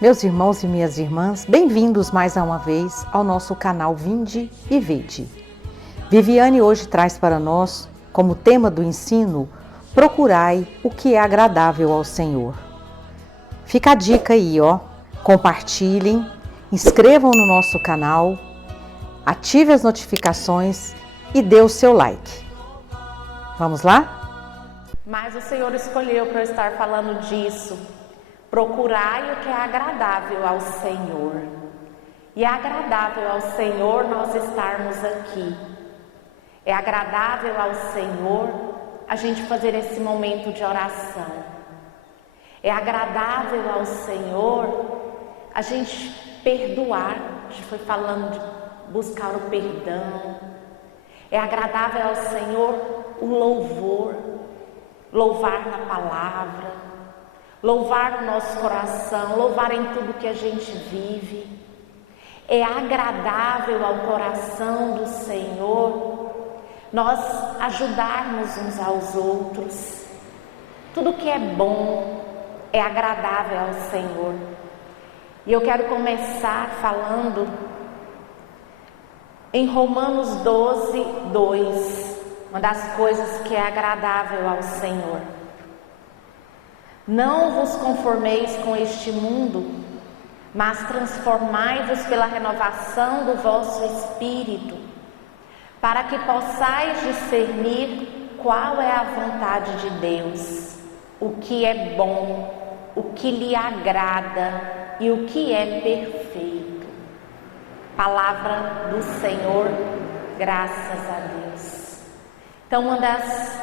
Meus irmãos e minhas irmãs, bem-vindos mais uma vez ao nosso canal Vinde e Vede. Viviane hoje traz para nós, como tema do ensino, procurai o que é agradável ao Senhor. Fica a dica aí, compartilhem, inscrevam no nosso canal, ative as notificações e dê o seu like. Vamos lá? Mas o Senhor escolheu para eu estar falando disso. Procurai o que é agradável ao Senhor. E é agradável ao Senhor nós estarmos aqui. É agradável ao Senhor a gente fazer esse momento de oração. É agradável ao Senhor a gente perdoar. A gente foi falando de buscar o perdão. É agradável ao Senhor o louvor. Louvar na palavra. Louvar o nosso coração, louvar em tudo que a gente vive. É agradável ao coração do Senhor nós ajudarmos uns aos outros. Tudo que é bom é agradável ao Senhor. E eu quero começar falando em Romanos 12, 2, uma das coisas que é agradável ao Senhor. Não vos conformeis com este mundo, mas transformai-vos pela renovação do vosso espírito, para que possais discernir qual é a vontade de Deus, o que é bom, o que lhe agrada e o que é perfeito. Palavra do Senhor, graças a Deus. Então, uma das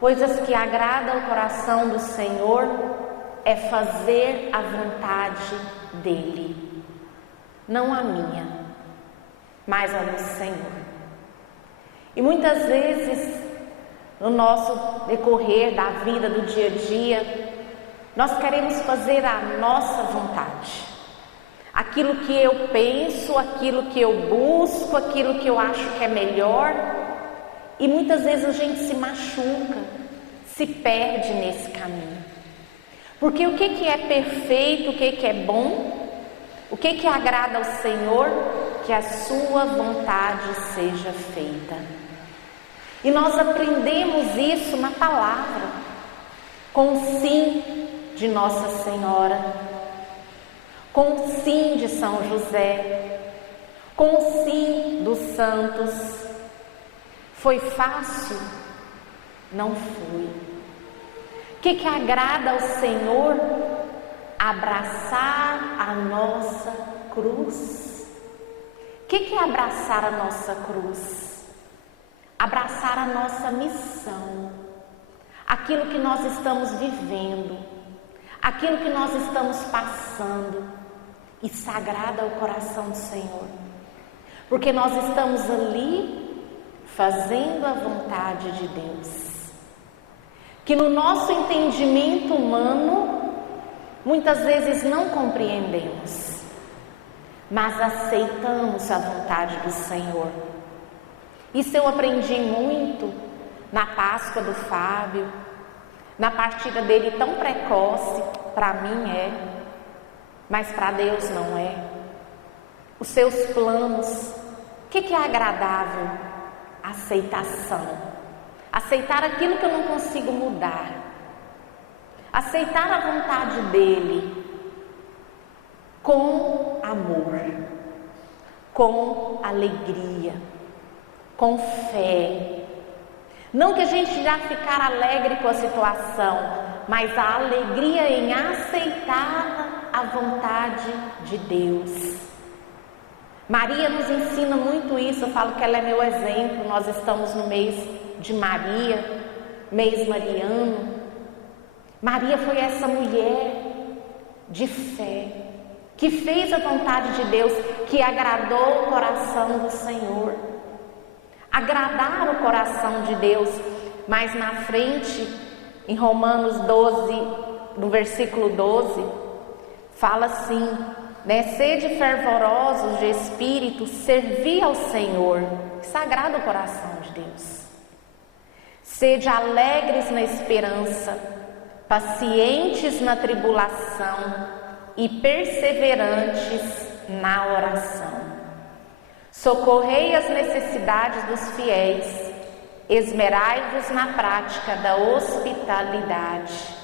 coisas que agradam o coração do Senhor é fazer a vontade dEle. Não a minha, mas a do Senhor. E muitas vezes, no nosso decorrer da vida, do dia a dia, nós queremos fazer a nossa vontade. Aquilo que eu penso, aquilo que eu busco, aquilo que eu acho que é melhor. E muitas vezes a gente se machuca, se perde nesse caminho. Porque o que é perfeito, o que é bom, o que agrada ao Senhor, que a sua vontade seja feita. E nós aprendemos isso na palavra, com o sim de Nossa Senhora, com o sim de São José, com o sim dos santos. Foi fácil? Não foi. O que agrada ao Senhor? Abraçar a nossa cruz. O que é abraçar a nossa cruz? Abraçar a nossa missão. Aquilo que nós estamos vivendo. Aquilo que nós estamos passando. Isso agrada ao coração do Senhor. Porque nós estamos ali fazendo a vontade de Deus, que no nosso entendimento humano, muitas vezes não compreendemos, mas aceitamos a vontade do Senhor. Isso eu aprendi muito na Páscoa do Fábio, na partida dele tão precoce, para mim mas para Deus não é. Os seus planos, o que é agradável? Aceitação. Aceitar aquilo que eu não consigo mudar. Aceitar a vontade dele com amor, com alegria, com fé. Não que a gente já ficar alegre com a situação, mas a alegria em aceitar a vontade de Deus. Maria nos ensina muito isso, eu falo que ela é meu exemplo. Nós estamos no mês de Maria, mês mariano. Maria foi essa mulher de fé, que fez a vontade de Deus, que agradou o coração do Senhor. Agradar o coração de Deus, mas na frente, em Romanos 12, no versículo 12, fala assim, sede fervorosos de espírito, servi ao Senhor. Isso agrada o coração de Deus. Sede alegres na esperança, pacientes na tribulação, e perseverantes na oração. Socorrei as necessidades dos fiéis, esmerai-vos na prática da hospitalidade.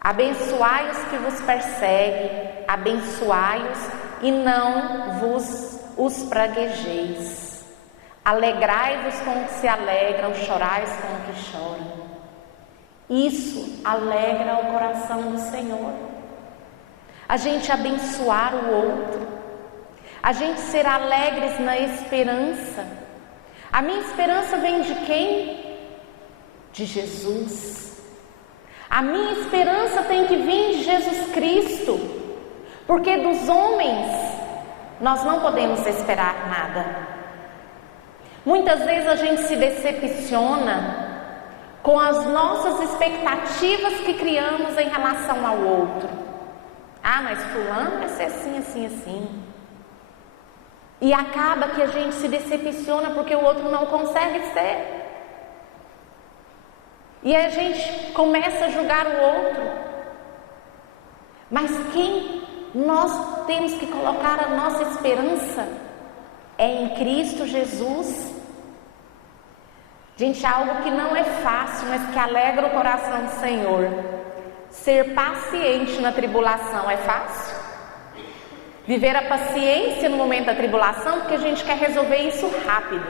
Abençoai os que vos perseguem, abençoai-os e não vos os praguejeis. Alegrai-vos com o que se alegram, chorais com o que choram. Isso alegra o coração do Senhor. A gente abençoar o outro, a gente ser alegres na esperança. A minha esperança vem de quem? De Jesus. A minha esperança tem que vir de Jesus Cristo, porque dos homens nós não podemos esperar nada. Muitas vezes a gente se decepciona com as nossas expectativas que criamos em relação ao outro. Ah, mas fulano vai ser assim, assim, assim. E acaba que a gente se decepciona porque o outro não consegue ser. E a gente começa a julgar o outro. Mas quem nós temos que colocar a nossa esperança é em Cristo Jesus. Gente, algo que não é fácil, mas que alegra o coração do Senhor. Ser paciente na tribulação é fácil? Viver a paciência no momento da tribulação, porque a gente quer resolver isso rápido.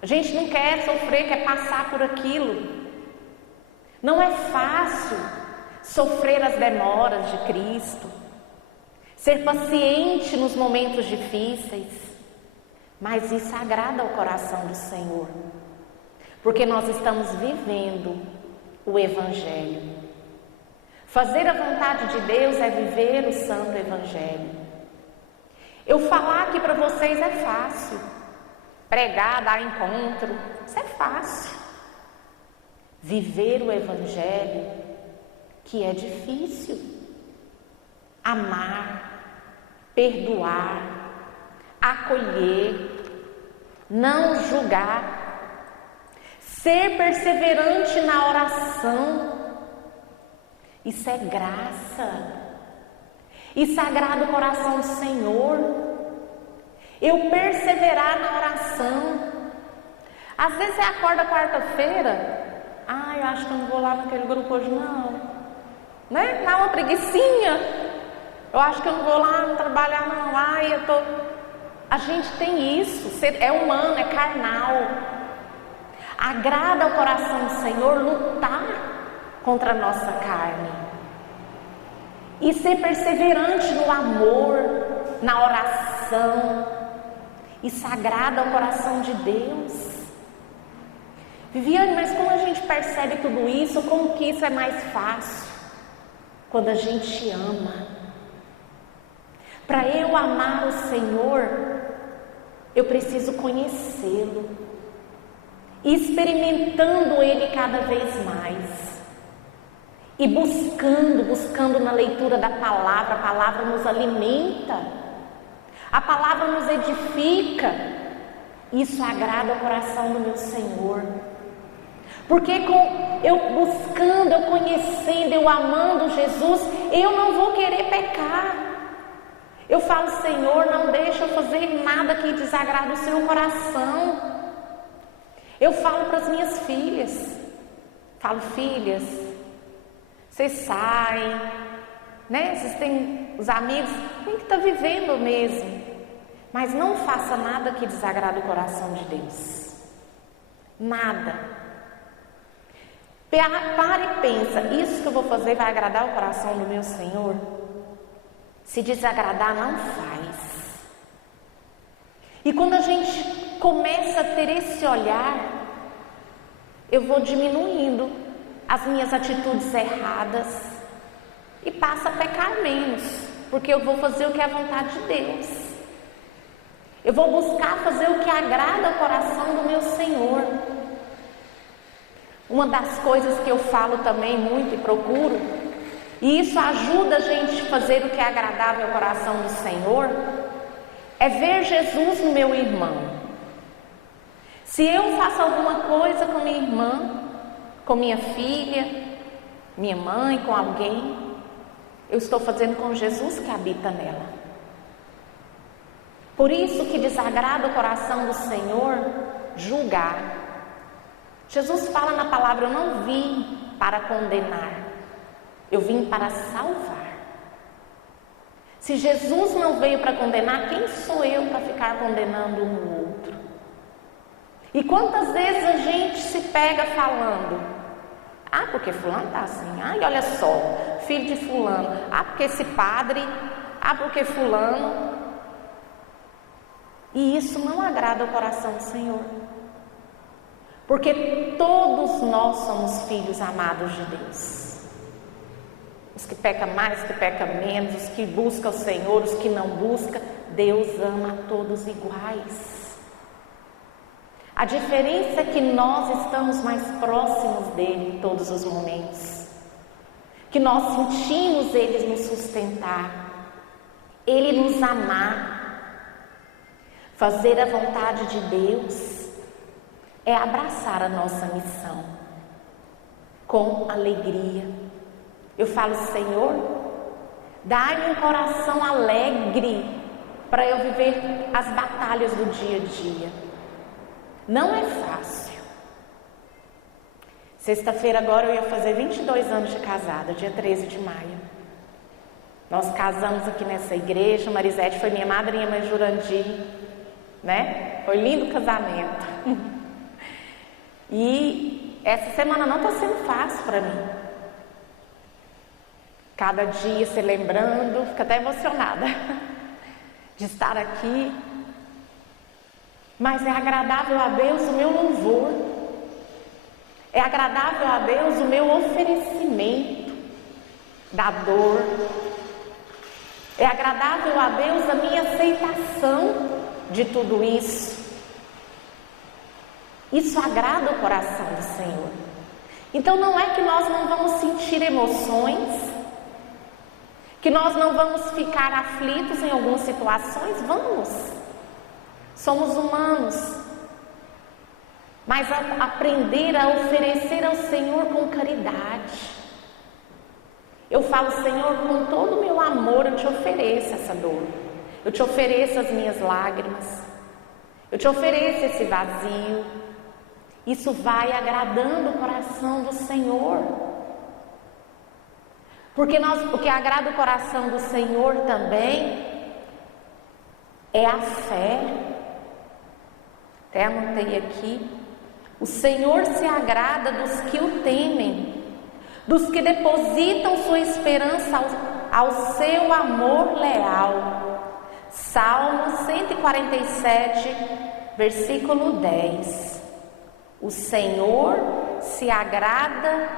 A gente não quer sofrer, quer passar por aquilo. Não é fácil sofrer as demoras de Cristo, ser paciente nos momentos difíceis, mas isso agrada ao coração do Senhor, porque nós estamos vivendo o Evangelho. Fazer a vontade de Deus é viver o Santo Evangelho. Eu falar aqui para vocês é fácil, pregar, dar encontro, isso é fácil. Viver o Evangelho, que é difícil. Amar, perdoar, acolher, não julgar, ser perseverante na oração. Isso é graça. Isso agrada o coração do Senhor. Eu perseverar na oração. Às vezes você acorda quarta-feira, eu acho que eu não vou lá naquele grupo hoje não, né? Dá uma preguicinha. Eu acho que eu não vou lá não trabalhar não. A gente tem isso, é humano, é carnal. Agrada ao coração do Senhor lutar contra a nossa carne e ser perseverante no amor, na oração. Isso agrada ao coração de Deus. Viviane, mas como a gente percebe tudo isso? Como que isso é mais fácil? Quando a gente ama. Para eu amar o Senhor, eu preciso conhecê-lo, experimentando Ele cada vez mais e buscando na leitura da palavra. A palavra nos alimenta, a palavra nos edifica. Isso agrada o coração do meu Senhor, porque eu buscando, eu conhecendo, eu amando Jesus, eu não vou querer pecar. Eu falo, Senhor, não deixa eu fazer nada que desagrade o seu coração. Eu falo para as minhas filhas, falo, filhas, vocês saem, né? Vocês têm os amigos, tem que estar vivendo mesmo, mas não faça nada que desagrade o coração de Deus. Nada. Para e pensa, isso que eu vou fazer vai agradar o coração do meu Senhor? Se desagradar, não faz. E quando a gente começa a ter esse olhar, eu vou diminuindo as minhas atitudes erradas e passo a pecar menos, porque eu vou fazer o que é a vontade de Deus. Eu vou buscar fazer o que agrada ao coração do meu Senhor. Uma das coisas que eu falo também muito e procuro, e isso ajuda a gente a fazer o que é agradável ao coração do Senhor, é ver Jesus no meu irmão. Se eu faço alguma coisa com minha irmã, com minha filha, minha mãe, com alguém, eu estou fazendo com Jesus que habita nela. Por isso que desagrada o coração do Senhor julgar. Jesus fala na palavra: eu não vim para condenar, eu vim para salvar. Se Jesus não veio para condenar, quem sou eu para ficar condenando um ou outro? E quantas vezes a gente se pega falando: ah, porque fulano está assim, ai, olha só, filho de fulano, ah, porque esse padre, ah, porque fulano. E isso não agrada o coração do Senhor. Porque todos nós somos filhos amados de Deus. Os que pecam mais, os que pecam menos, os que buscam o Senhor, os que não buscam, Deus ama a todos iguais. A diferença é que nós estamos mais próximos dele em todos os momentos. Que nós sentimos ele nos sustentar, ele nos amar. Fazer a vontade de Deus é abraçar a nossa missão com alegria. Eu falo: Senhor, dá-me um coração alegre para eu viver as batalhas do dia a dia. Não é fácil. Sexta-feira agora eu ia fazer 22 anos de casada, dia 13 de maio. Nós casamos aqui nessa igreja, Marisete foi minha madrinha, mãe Jurandir, né? Foi lindo o casamento. E essa semana não está sendo fácil para mim. Cada dia se lembrando, fico até emocionada de estar aqui. Mas é agradável a Deus o meu louvor. É agradável a Deus o meu oferecimento da dor. É agradável a Deus a minha aceitação de tudo isso. Isso agrada o coração do Senhor. Então não é que nós não vamos sentir emoções, que nós não vamos ficar aflitos em algumas situações, vamos. Somos humanos. Mas aprender a oferecer ao Senhor com caridade. Eu falo: Senhor, com todo o meu amor eu te ofereço essa dor. Eu te ofereço as minhas lágrimas. Eu te ofereço esse vazio. Isso vai agradando o coração do Senhor. Porque o que agrada o coração do Senhor também é a fé. Até anotei aqui: o Senhor se agrada dos que o temem, dos que depositam sua esperança ao seu amor leal. Salmo 147, versículo 10. O Senhor se agrada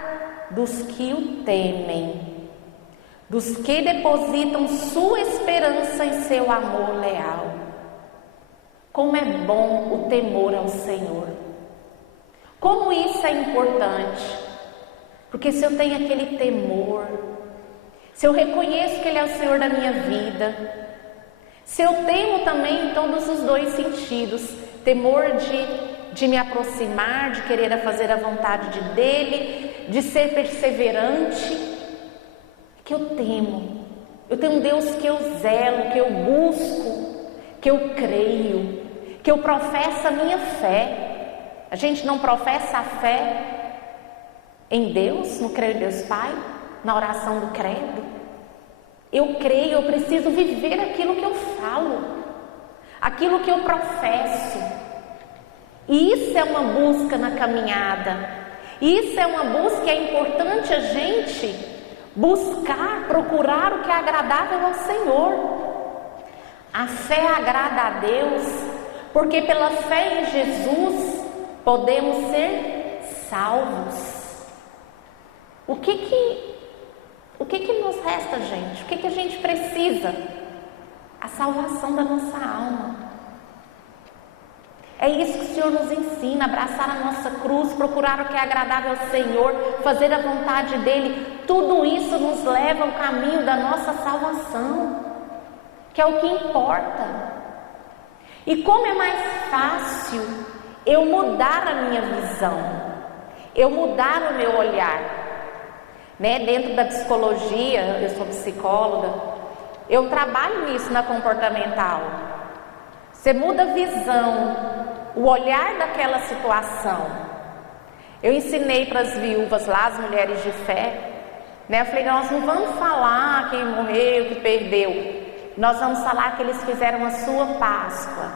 dos que o temem, dos que depositam sua esperança em seu amor leal. Como é bom o temor ao Senhor. Como isso é importante. Porque se eu tenho aquele temor, se eu reconheço que Ele é o Senhor da minha vida, se eu temo também em todos os dois sentidos, temor de me aproximar, de querer fazer a vontade dEle, de ser perseverante, que eu temo. Eu tenho um Deus que eu zelo, que eu busco, que eu creio, que eu professo a minha fé. A gente não professa a fé em Deus, no creio em Deus Pai, na oração do credo. Eu creio, eu preciso viver aquilo que eu falo, aquilo que eu professo. E isso é uma busca na caminhada. Isso é uma busca, é importante a gente buscar, procurar o que é agradável ao Senhor. A fé agrada a Deus, porque pela fé em Jesus podemos ser salvos. O que nos resta, gente? O que a gente precisa? A salvação da nossa alma. É isso que o Senhor nos ensina: abraçar a nossa cruz, procurar o que é agradável ao Senhor, fazer a vontade dEle. Tudo isso nos leva ao caminho da nossa salvação, que é o que importa. E como é mais fácil eu mudar a minha visão, eu mudar o meu olhar, né? Dentro da psicologia, eu sou psicóloga, eu trabalho nisso na comportamental. Você muda a visão, o olhar daquela situação. Eu ensinei para as viúvas lá, as mulheres de fé, né? Eu falei, nós não vamos falar quem morreu, que perdeu. Nós vamos falar que eles fizeram a sua Páscoa.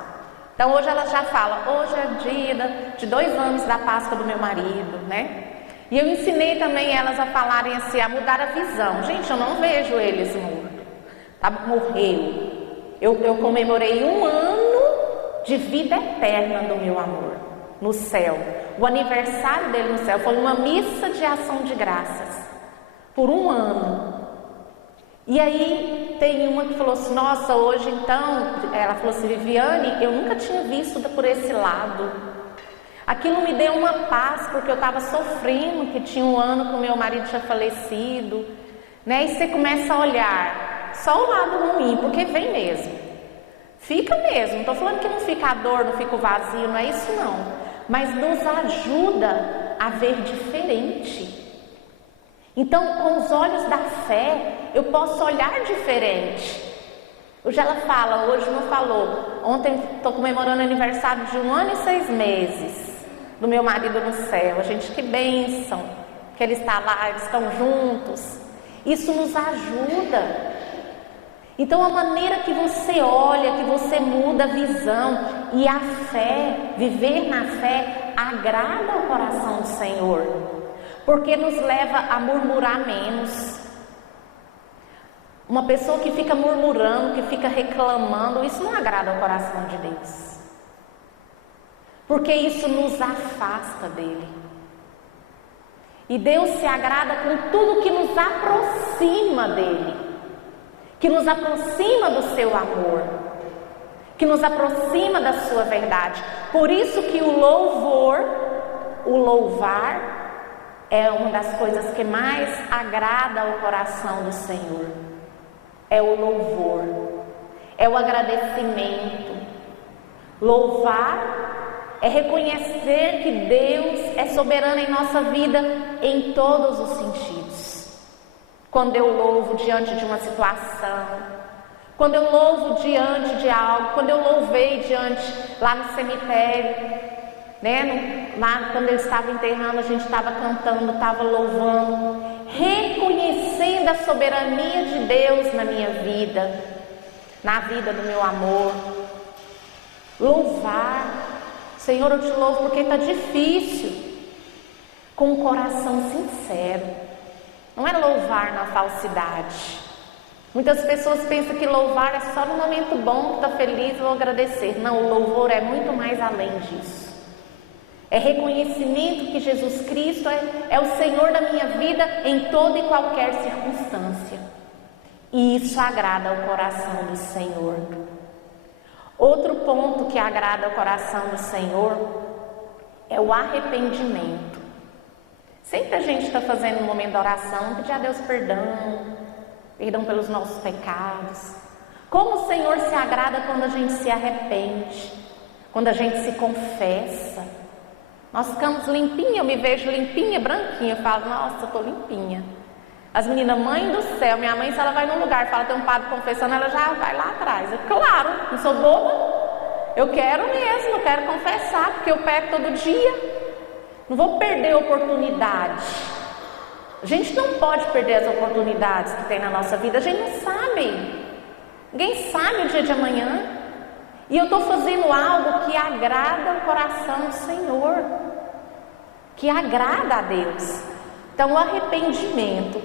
Então hoje elas já falam, hoje é dia de 2 anos da Páscoa do meu marido, né? E eu ensinei também elas a falarem assim, a mudar a visão. Gente, eu não vejo eles mortos. Tá, morreu. Eu comemorei 1 ano de vida eterna do meu amor no céu. O aniversário dele no céu foi uma missa de ação de graças por 1 ano. E aí tem uma que falou assim, nossa, hoje então, ela falou assim, Viviane, eu nunca tinha visto por esse lado. Aquilo me deu uma paz, porque eu estava sofrendo, que tinha 1 ano que o meu marido tinha falecido, né? E você começa a olhar só o lado ruim, porque vem mesmo. Fica mesmo, não estou falando que não fica a dor, não fica o vazio, não é isso não. Mas nos ajuda a ver diferente. Então, com os olhos da fé, eu posso olhar diferente. Hoje ela fala, hoje não falou. Ontem estou comemorando o aniversário de 1 ano e 6 meses do meu marido no céu. Gente, que bênção que ele está lá, eles estão juntos. Isso nos ajuda. Então, a maneira que você olha, que você muda a visão e a fé, viver na fé, agrada ao coração do Senhor. Porque nos leva a murmurar menos. Uma pessoa que fica murmurando, que fica reclamando, isso não agrada ao coração de Deus. Porque isso nos afasta dele. E Deus se agrada com tudo que nos aproxima dele. Que nos aproxima do seu amor. Que nos aproxima da sua verdade. Por isso que o louvor, o louvar, é uma das coisas que mais agrada ao coração do Senhor. É o louvor, é o agradecimento. Louvar é reconhecer que Deus é soberano em nossa vida em todos os sentidos. Quando eu louvo diante de uma situação, quando eu louvo diante de algo, quando eu louvei lá no cemitério, né? Lá quando ele estava enterrando, a gente estava cantando, estava louvando, reconhecendo a soberania de Deus na minha vida, na vida do meu amor. Louvar, Senhor, eu te louvo porque está difícil, com um coração sincero. Não é louvar na falsidade. Muitas pessoas pensam que louvar é só no momento bom, que está feliz, vou agradecer. Não, o louvor é muito mais além disso. É reconhecimento que Jesus Cristo é o Senhor da minha vida em toda e qualquer circunstância. E isso agrada ao coração do Senhor. Outro ponto que agrada ao coração do Senhor é o arrependimento. Sempre a gente está fazendo um momento de oração, pedir a Deus perdão pelos nossos pecados. Como o Senhor se agrada quando a gente se arrepende, quando a gente se confessa. Nós ficamos limpinha, eu me vejo limpinha, branquinha, eu falo, nossa, eu estou limpinha. As meninas, mãe do céu, minha mãe, se ela vai num lugar, fala, tem um padre confessando, ela já vai lá atrás. Claro, não sou boba, eu quero mesmo, eu quero confessar, porque eu peco todo dia. Não vou perder a oportunidade. A gente não pode perder as oportunidades que tem na nossa vida, a gente não sabe. Ninguém sabe o dia de amanhã. E eu estou fazendo algo que agrada o coração do Senhor, que agrada a Deus. Então, o arrependimento,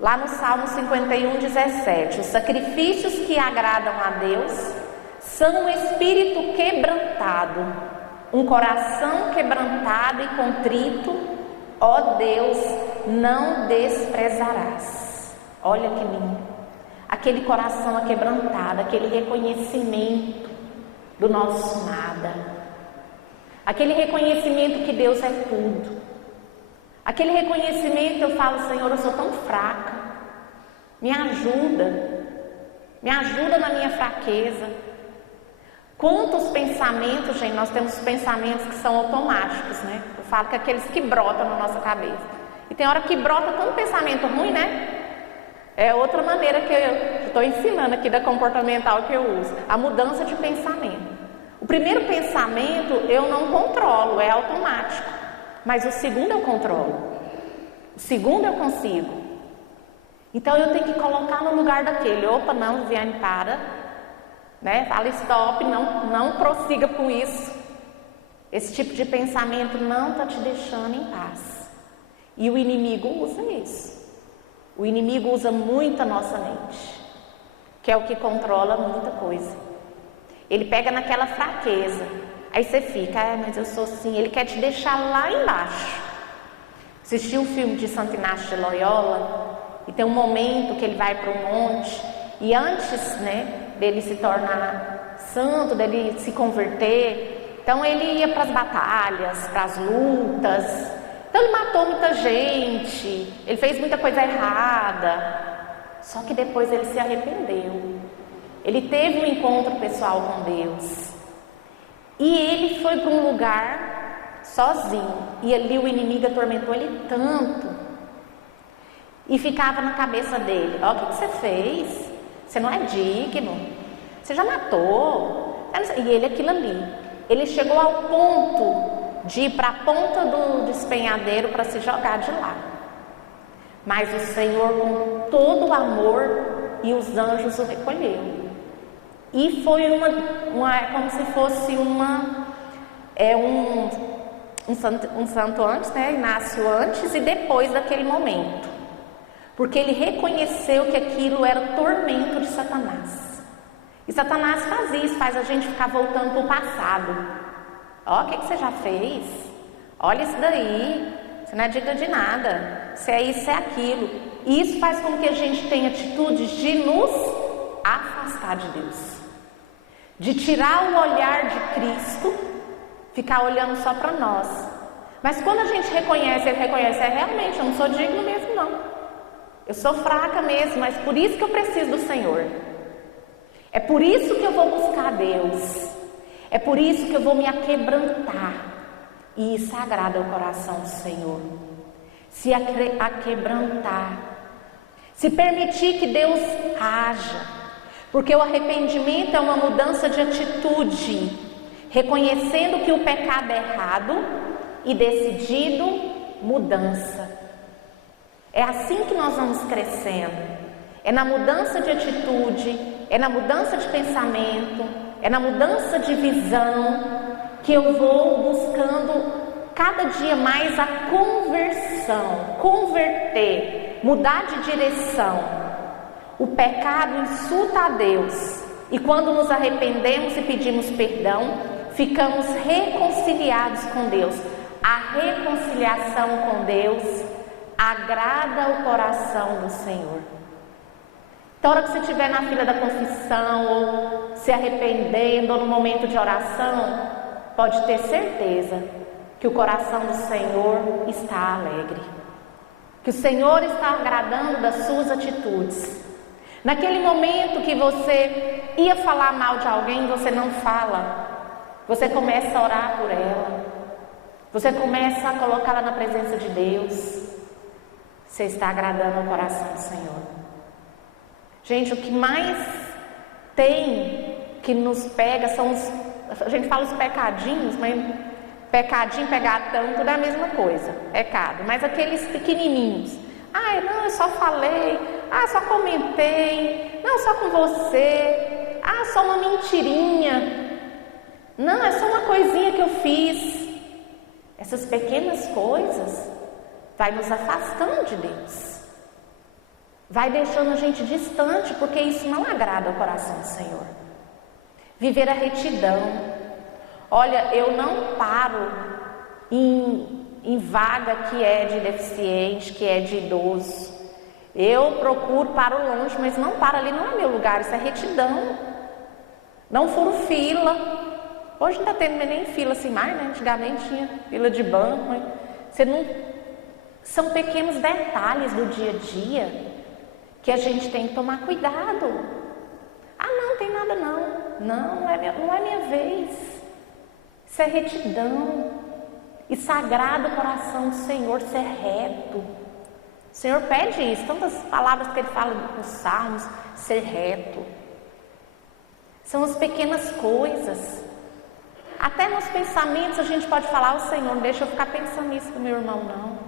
lá no Salmo 51:17, os sacrifícios que agradam a Deus são um espírito quebrantado, um coração quebrantado e contrito, ó Deus, não desprezarás. Olha que lindo, aquele coração aquebrantado, aquele reconhecimento do nosso nada, aquele reconhecimento que Deus é tudo, aquele reconhecimento que eu falo, Senhor, eu sou tão fraca, me ajuda na minha fraqueza. Quantos pensamentos, gente, nós temos pensamentos que são automáticos, né? Eu falo que aqueles que brotam na nossa cabeça. E tem hora que brota tanto pensamento ruim, né? É outra maneira que eu estou ensinando aqui da comportamental que eu uso. A mudança de pensamento. O primeiro pensamento eu não controlo, é automático. Mas o segundo eu controlo. O segundo eu consigo. Então eu tenho que colocar no lugar daquele. Opa, não, Viviane, para. Né? Fala stop, não prossiga com isso. Esse tipo de pensamento não está te deixando em paz. E o inimigo usa isso. O inimigo usa muito a nossa mente, que é o que controla muita coisa. Ele pega naquela fraqueza. Aí você fica, mas eu sou assim. Ele quer te deixar lá embaixo. Assisti um filme de Santo Inácio de Loyola, e tem um momento que ele vai para o monte, e antes, né, dele se tornar santo, dele se converter, então ele ia para as batalhas, para as lutas. Então ele matou muita gente, ele fez muita coisa errada, só que depois ele se arrependeu. Ele teve um encontro pessoal com Deus. E ele foi para um lugar sozinho. E ali o inimigo atormentou ele tanto. E ficava na cabeça dele: ó, o que você fez? Você não é digno. Você já matou. E ele aquilo ali. Ele chegou ao ponto de ir para a ponta do despenhadeiro para se jogar de lá. Mas o Senhor, com todo o amor, e os anjos o recolheu. E foi como se fosse um santo antes, né? Inácio antes e depois daquele momento. Porque ele reconheceu que aquilo era tormento de Satanás. E Satanás faz isso, faz a gente ficar voltando para o passado. Ó, o que você já fez? Olha isso daí, você não é digno de nada, se é isso, é aquilo. E isso faz com que a gente tenha atitudes de nos afastar de Deus, de tirar o olhar de Cristo, ficar olhando só para nós. Mas quando a gente reconhece, ele reconhece, realmente, eu não sou digno mesmo não, eu sou fraca mesmo, mas por isso que eu preciso do Senhor, é por isso que eu vou buscar Deus, é por isso que eu vou me aquebrantar. E isso agrada o coração do Senhor. Se aquebrantar, se permitir que Deus haja, porque o arrependimento é uma mudança de atitude, reconhecendo que o pecado é errado e decidido mudança. É assim que nós vamos crescendo, é na mudança de atitude, é na mudança de pensamento, é na mudança de visão que eu vou buscando cada dia mais a conversão, converter, mudar de direção. O pecado insulta a Deus e quando nos arrependemos e pedimos perdão, ficamos reconciliados com Deus. A reconciliação com Deus agrada o coração do Senhor. Então, a hora que você estiver na fila da confissão, ou se arrependendo, ou no momento de oração, pode ter certeza que o coração do Senhor está alegre, que o Senhor está agradando das suas atitudes. Naquele momento que você ia falar mal de alguém, você não fala, você começa a orar por ela, você começa a colocá-la na presença de Deus, você está agradando o coração do Senhor. Gente, o que mais tem que nos pega são a gente fala os pecadinhos, mas pecadinho, pegatão, tudo é a mesma coisa, pecado. Mas aqueles pequenininhos, não, eu só falei, só comentei, não, só com você, só uma mentirinha, não, é só uma coisinha que eu fiz. Essas pequenas coisas vai nos afastando de Deus, vai deixando a gente distante, porque isso não agrada ao coração do Senhor. Viver a retidão. Olha, eu não paro em vaga que é de deficiente, que é de idoso. Eu procuro, paro longe, mas não paro ali, não é meu lugar, isso é retidão. Não furo fila. Hoje não está tendo nem fila assim mais, né? Antigamente tinha fila de banco. Mas você não... São pequenos detalhes do dia a dia que a gente tem que tomar cuidado. Não tem nada não é minha vez. Isso é retidão. Isso agrada o coração do Senhor, ser reto. O Senhor pede isso, tantas palavras que Ele fala nos Salmos, ser reto. São as pequenas coisas. Até nos pensamentos a gente pode falar, Senhor, não deixa eu ficar pensando nisso do meu irmão, não.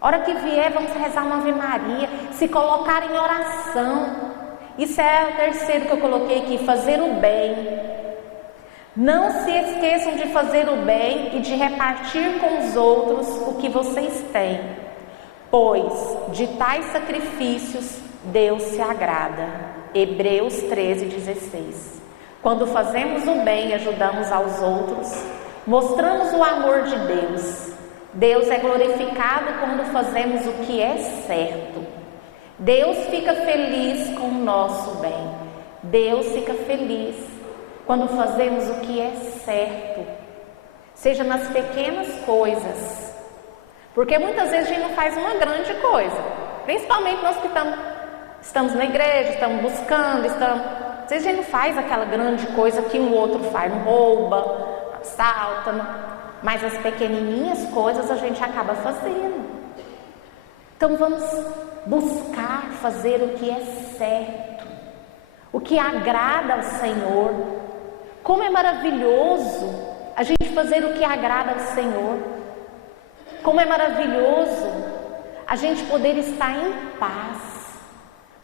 Hora que vier, vamos rezar uma Ave Maria, se colocar em oração. Isso é o terceiro que eu coloquei aqui, fazer o bem. Não se esqueçam de fazer o bem e de repartir com os outros o que vocês têm, pois de tais sacrifícios Deus se agrada. Hebreus 13:16. Quando fazemos o bem e ajudamos aos outros, mostramos o amor de Deus. Deus é glorificado quando fazemos o que é certo. Deus fica feliz com o nosso bem. Deus fica feliz quando fazemos o que é certo, seja nas pequenas coisas, porque muitas vezes a gente não faz uma grande coisa, principalmente nós que estamos na igreja, estamos buscando, às vezes a gente não faz aquela grande coisa que um outro faz, não rouba, assalta, mas as pequenininhas coisas a gente acaba fazendo. Então vamos buscar fazer o que é certo, o que agrada ao Senhor. Como é maravilhoso a gente fazer o que agrada ao Senhor. Como é maravilhoso a gente poder estar em paz.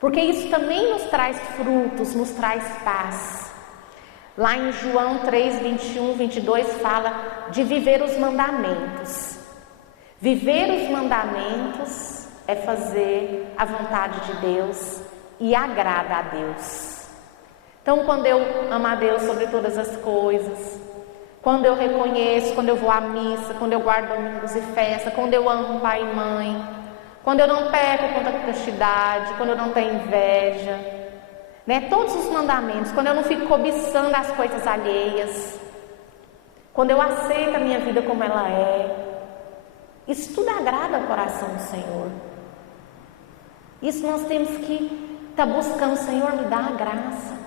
Porque isso também nos traz frutos, nos traz paz. Lá em João 3, 21, 22 fala de viver os mandamentos. Viver os mandamentos é fazer a vontade de Deus e agrada a Deus. Então, quando eu amo a Deus sobre todas as coisas, quando eu reconheço, quando eu vou à missa, quando eu guardo domingos e festa, quando eu amo pai e mãe, quando eu não peco contra a castidade, quando eu não tenho inveja, todos os mandamentos, quando eu não fico cobiçando as coisas alheias, quando eu aceito a minha vida como ela é, isso tudo agrada ao coração do Senhor. Isso nós temos que estar buscando, Senhor, me dá a graça.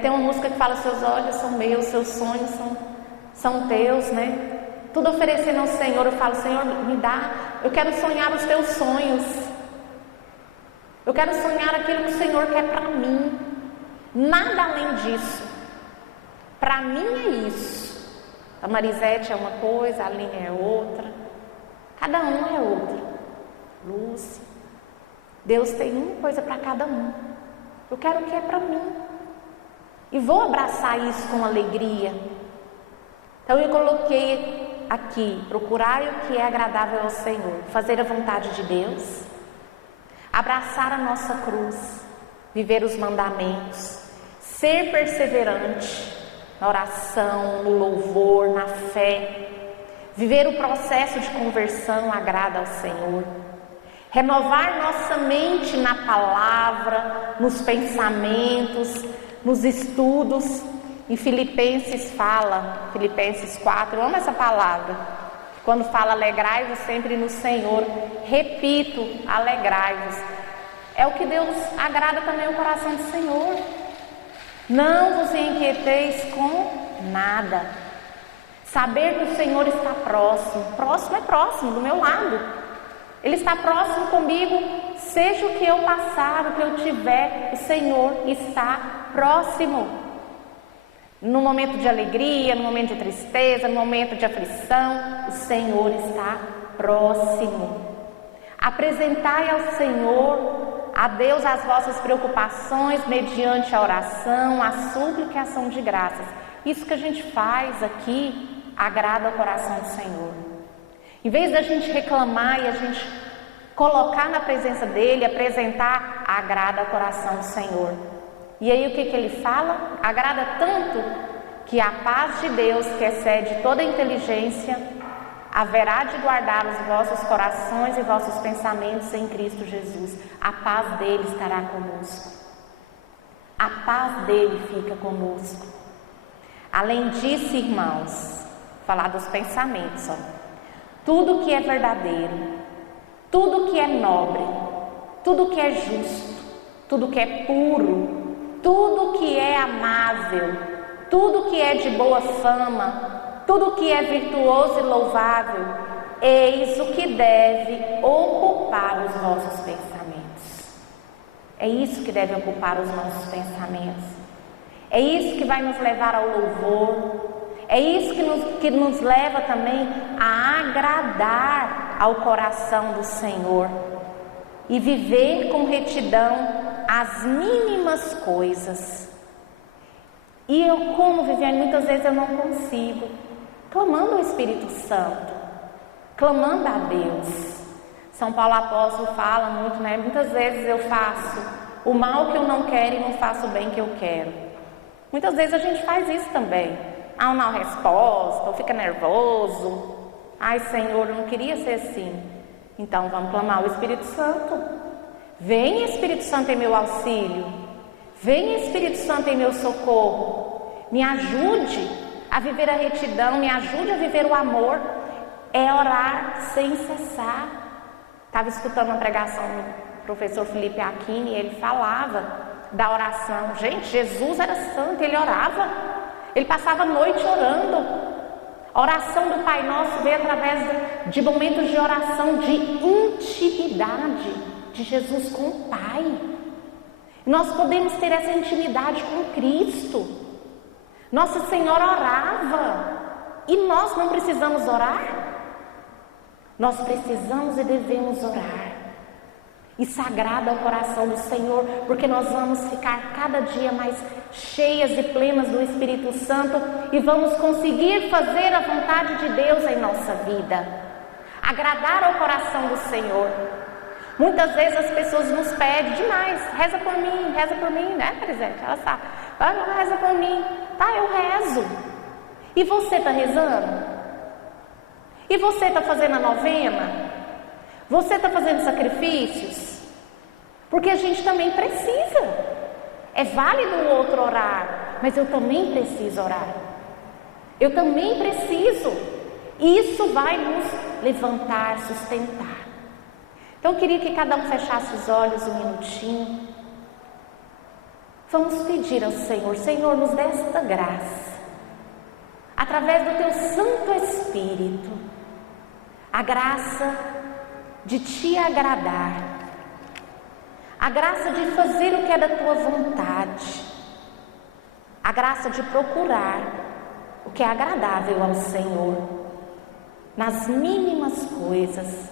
Tem uma música que fala, seus olhos são meus, seus sonhos são teus, Tudo oferecendo ao Senhor, eu falo, Senhor, me dá, eu quero sonhar os teus sonhos. Eu quero sonhar aquilo que o Senhor quer para mim. Nada além disso. Para mim é isso. A Marisete é uma coisa, a Aline é outra. Cada um é outra. Lúcia. Deus tem uma coisa para cada um. Eu quero o que é para mim. E vou abraçar isso com alegria. Então eu coloquei aqui, procurar o que é agradável ao Senhor, fazer a vontade de Deus, abraçar a nossa cruz, viver os mandamentos, ser perseverante na oração, no louvor, na fé, viver o processo de conversão agrada ao Senhor, renovar nossa mente na palavra, nos pensamentos, nos estudos. Em Filipenses fala, Filipenses 4, eu amo essa palavra, quando fala alegrai-vos sempre no Senhor, repito, alegrai-vos, é o que Deus agrada também o coração do Senhor. Não vos inquieteis com nada, saber que o Senhor está próximo, próximo é próximo, do meu lado, Ele está próximo comigo, seja o que eu passar, o que eu tiver, o Senhor está próximo. No momento de alegria, no momento de tristeza, no momento de aflição, o Senhor está próximo. Apresentai ao Senhor, a Deus, as vossas preocupações mediante a oração, a súplica e a ação de graças. Isso que a gente faz aqui agrada ao coração do Senhor. Em vez da gente reclamar e a gente colocar na presença dEle, apresentar, agrada ao coração do Senhor. E aí o que Ele fala? Agrada tanto que a paz de Deus, que excede toda a inteligência, haverá de guardar os vossos corações e vossos pensamentos em Cristo Jesus. A paz dEle estará conosco. A paz dEle fica conosco. Além disso, irmãos, falar dos pensamentos, tudo que é verdadeiro, tudo que é nobre, tudo que é justo, tudo que é puro, tudo que é amável, tudo que é de boa fama, tudo que é virtuoso e louvável, eis o que deve ocupar os vossos pensamentos. É isso que deve ocupar os nossos pensamentos. É isso que vai nos levar ao louvor. É isso que nos leva também a agradar ao coração do Senhor e viver com retidão as mínimas coisas. E eu, como Viviane, muitas vezes eu não consigo, clamando ao Espírito Santo, clamando a Deus. São Paulo apóstolo fala muito, né? Muitas vezes eu faço o mal que eu não quero e não faço o bem que eu quero. Muitas vezes a gente faz isso também. Há uma resposta, ou fica nervoso. Ai, Senhor, eu não queria ser assim. Então vamos clamar ao Espírito Santo. Vem, Espírito Santo, em meu auxílio. Vem, Espírito Santo, em meu socorro. Me ajude a viver a retidão, me ajude a viver o amor. É orar sem cessar. Estava escutando uma pregação do professor Felipe Aquini e ele falava da oração. Gente, Jesus era santo, ele orava. Ele passava a noite orando. A oração do Pai Nosso veio através de momentos de oração, de intimidade de Jesus com o Pai. Nós podemos ter essa intimidade com Cristo. Nossa Senhora orava. E nós não precisamos orar? Nós precisamos e devemos orar. Isso agrada ao coração do Senhor, porque nós vamos ficar cada dia mais cheias e plenas do Espírito Santo e vamos conseguir fazer a vontade de Deus em nossa vida. Agradar ao coração do Senhor. Muitas vezes as pessoas nos pedem demais, reza por mim, né, Marisete? Ela sabe, reza por mim. Tá, eu rezo. E você está rezando? E você está fazendo a novena? Você está fazendo sacrifícios? Porque a gente também precisa. É válido o outro orar, mas eu também preciso orar. Eu também preciso. Isso vai nos levantar, sustentar. Então eu queria que cada um fechasse os olhos um minutinho. Vamos pedir ao Senhor: Senhor, nos dê esta graça, através do Teu Santo Espírito, a graça de Te agradar, a graça de fazer o que é da Tua vontade, a graça de procurar o que é agradável ao Senhor, nas mínimas coisas.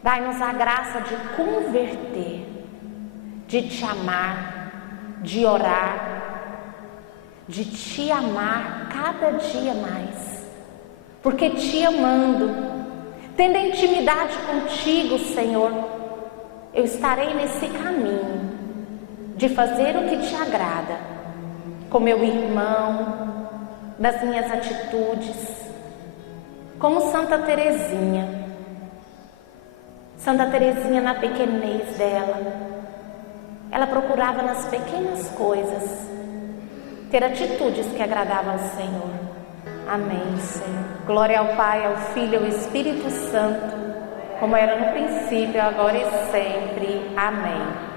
Dai-nos a graça de converter, de Te amar, de orar, de Te amar cada dia mais, porque Te amando, tendo intimidade contigo, Senhor, eu estarei nesse caminho de fazer o que Te agrada, com meu irmão, nas minhas atitudes, como Santa Teresinha. Santa Teresinha, na pequenez dela, ela procurava nas pequenas coisas ter atitudes que agradavam ao Senhor. Amém, Senhor. Glória ao Pai, ao Filho e ao Espírito Santo, como era no princípio, agora e sempre. Amém.